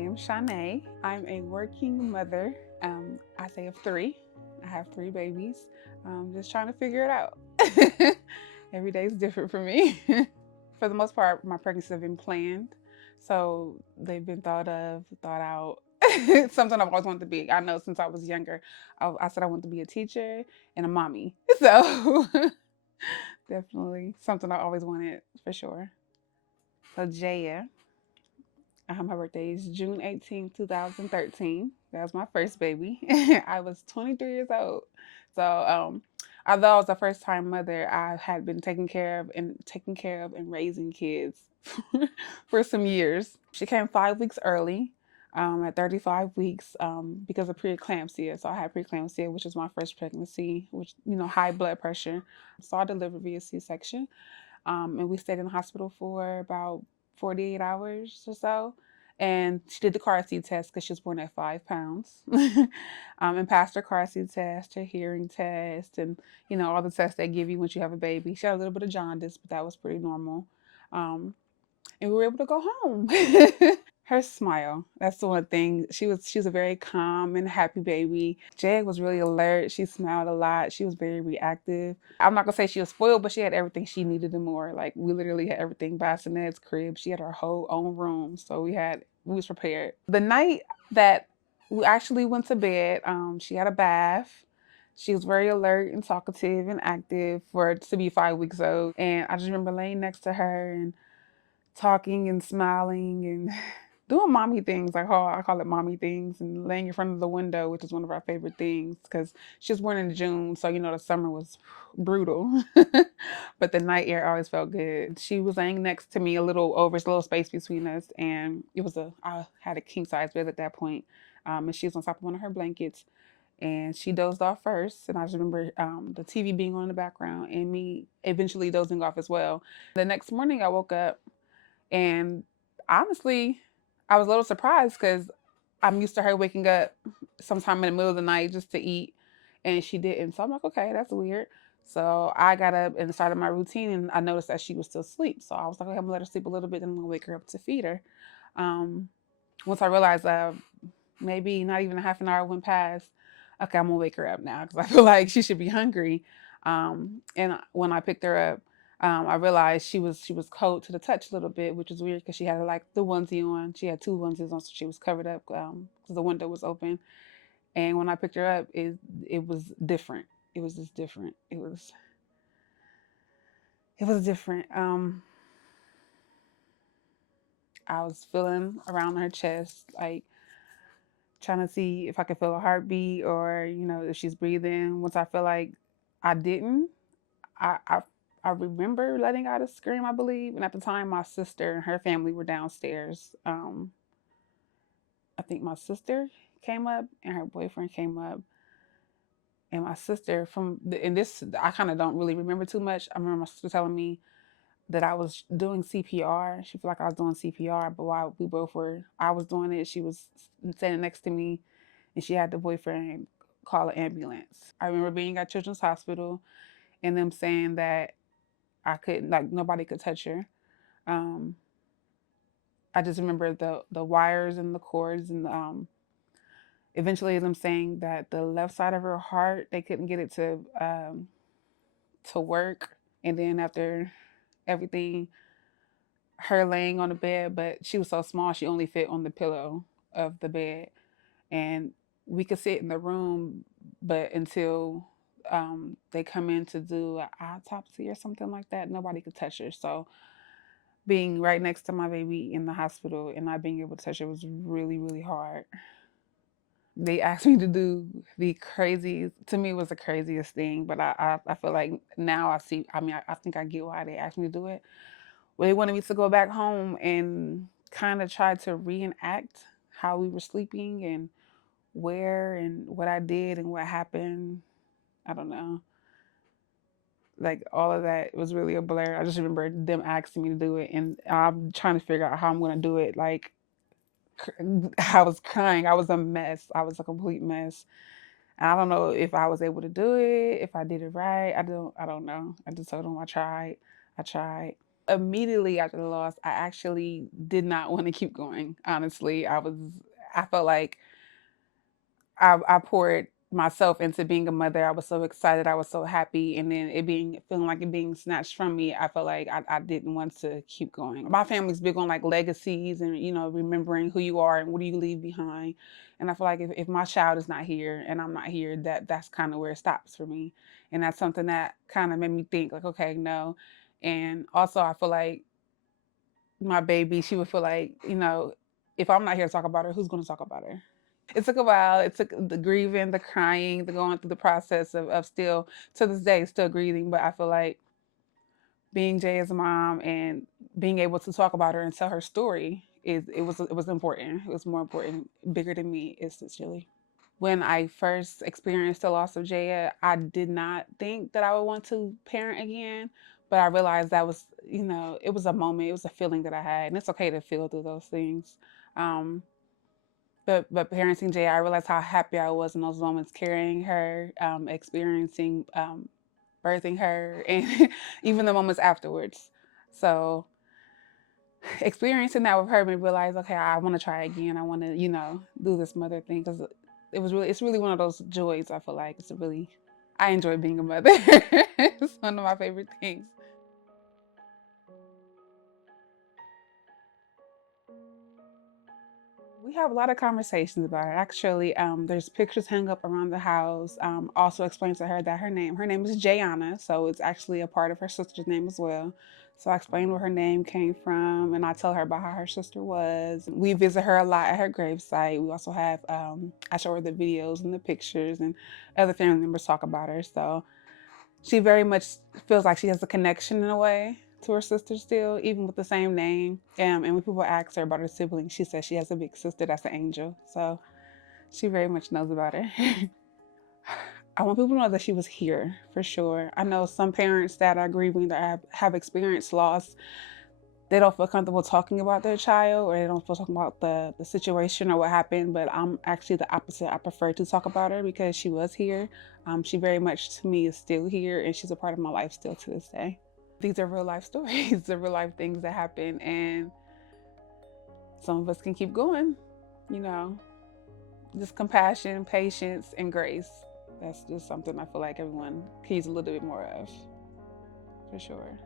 am ShawNaye. I'm a working mother. I say of three. I have three babies. Just trying to figure it out. Every day is different for me. For the most part, my pregnancies have been planned. So they've been thought of, thought out. Something I've always wanted to be. I know since I was younger, I said I wanted to be a teacher and a mommy. So definitely something I always wanted for sure. So Jaya, my birthday is June 18th, 2013. That was my first baby. I was 23 years old. So, although I was a first time mother, I had been taking care of and raising kids for some years. She came 5 weeks early. At 35 weeks, because of preeclampsia. So I had preeclampsia, which is my first pregnancy, which, high blood pressure. So I delivered via C-section. And we stayed in the hospital for about 48 hours or so. And she did the car seat test because she was born at 5 pounds, and passed her car seat test, her hearing test, and all the tests they give you once you have a baby. She had a little bit of jaundice, but that was pretty normal. Um, and we were able to go home. Her smile. That's the one thing. She was a very calm and happy baby. Jag was really alert. She smiled a lot. She was very reactive. I'm not gonna say she was spoiled, but she had everything she needed and more. Like we literally had everything. Bassinet's crib. She had her whole own room. So we was prepared. The night that we actually went to bed, she had a bath. She was very alert and talkative and active for to be 5 weeks old. And I just remember laying next to her and talking and smiling and doing mommy things, like how I call it mommy things, and laying in front of the window, which is one of our favorite things because she was born in June, so the summer was brutal, but the night air always felt good. She was laying next to me, a little space between us, and I had a king size bed at that point, and she was on top of one of her blankets, and she dozed off first, and I just remember the TV being on in the background and me eventually dozing off as well. The next morning, I woke up and honestly, I was a little surprised because I'm used to her waking up sometime in the middle of the night just to eat, and she didn't. So I'm like, okay, that's weird. So I got up and started my routine, and I noticed that she was still asleep. So I was like, okay, I'm gonna let her sleep a little bit, then I'm gonna wake her up to feed her. Um, Once I realized maybe not even a half an hour went past, okay, I'm gonna wake her up now because I feel like she should be hungry. And when I picked her up, I realized she was cold to the touch a little bit, which is weird because she had like the onesie on. She had two onesies on, so she was covered up because the window was open. And when I picked her up, it was different. It was just different. It was different. I was feeling around her chest, like trying to see if I could feel a heartbeat or if she's breathing. Once I feel like I didn't, I I, I remember letting out a scream, I believe. And at the time, my sister and her family were downstairs. I think my sister came up and her boyfriend came up. And my sister and this I kind of don't really remember too much. I remember my sister telling me that I was doing CPR. She felt like I was doing CPR, but while I was doing it, she was standing next to me, and she had the boyfriend call an ambulance. I remember being at Children's Hospital and them saying that I couldn't, like, nobody could touch her. Um, I just remember the wires and the cords, and eventually them saying that the left side of her heart they couldn't get it to work, and then after everything, her laying on the bed, but she was so small she only fit on the pillow of the bed, and we could sit in the room, but until they come in to do an autopsy or something like that, nobody could touch her. So being right next to my baby in the hospital and not being able to touch her was really, really hard. They asked me to do the craziest, to me it was the craziest thing, but I feel like now I see, I think I get why they asked me to do it. Well, they wanted me to go back home and kind of try to reenact how we were sleeping and where and what I did and what happened. I don't know. Like all of that was really a blur. I just remember them asking me to do it, and I'm trying to figure out how I'm going to do it. Like I was crying. I was a mess. I was a complete mess. And I don't know if I was able to do it, if I did it right. I don't know. I just told them I tried. I tried. immediately after the loss, I actually did not want to keep going. Honestly, I felt like I poured myself into being a mother. I was so excited. I was so happy. And then feeling like it being snatched from me, I felt like I didn't want to keep going. My family's big on like legacies and, remembering who you are and what do you leave behind. And I feel like if my child is not here and I'm not here, that's kind of where it stops for me. And that's something that kind of made me think like, okay, no. And also I feel like my baby, she would feel like, if I'm not here to talk about her, who's going to talk about her? It took a while. It took the grieving, the crying, the going through the process of still, to this day, still grieving. But I feel like being Jay as a mom and being able to talk about her and tell her story it was important. It was more important, bigger than me, essentially. When I first experienced the loss of Jaya, I did not think that I would want to parent again. But I realized that was, it was a moment, it was a feeling that I had. And it's okay to feel through those things. Um, but parenting Jay, I realized how happy I was in those moments carrying her, experiencing birthing her, and even the moments afterwards. So experiencing that with her made me realize, okay, I want to try again. I want to, do this mother thing because it's really one of those joys. I feel like I enjoy being a mother. It's one of my favorite things. We have a lot of conversations about it. Actually, there's pictures hung up around the house. Also explained to her that her name is Jayana, so it's actually a part of her sister's name as well. So I explained where her name came from, and I tell her about how her sister was. We visit her a lot at her gravesite. We also have, I show her the videos and the pictures, and other family members talk about her. So she very much feels like she has a connection in a way to her sister still, even with the same name. And when people ask her about her siblings, she says she has a big sister that's an angel. So she very much knows about her. I want people to know that she was here for sure. I know some parents that are grieving that have experienced loss, they don't feel comfortable talking about their child, or they don't feel talking about the situation or what happened. But I'm actually the opposite. I prefer to talk about her because she was here. She very much to me is still here, and she's a part of my life still to this day. These are real life stories, the real life things that happen, and some of us can keep going. You know, just compassion, patience, and grace. That's just something I feel like everyone can use a little bit more of, for sure.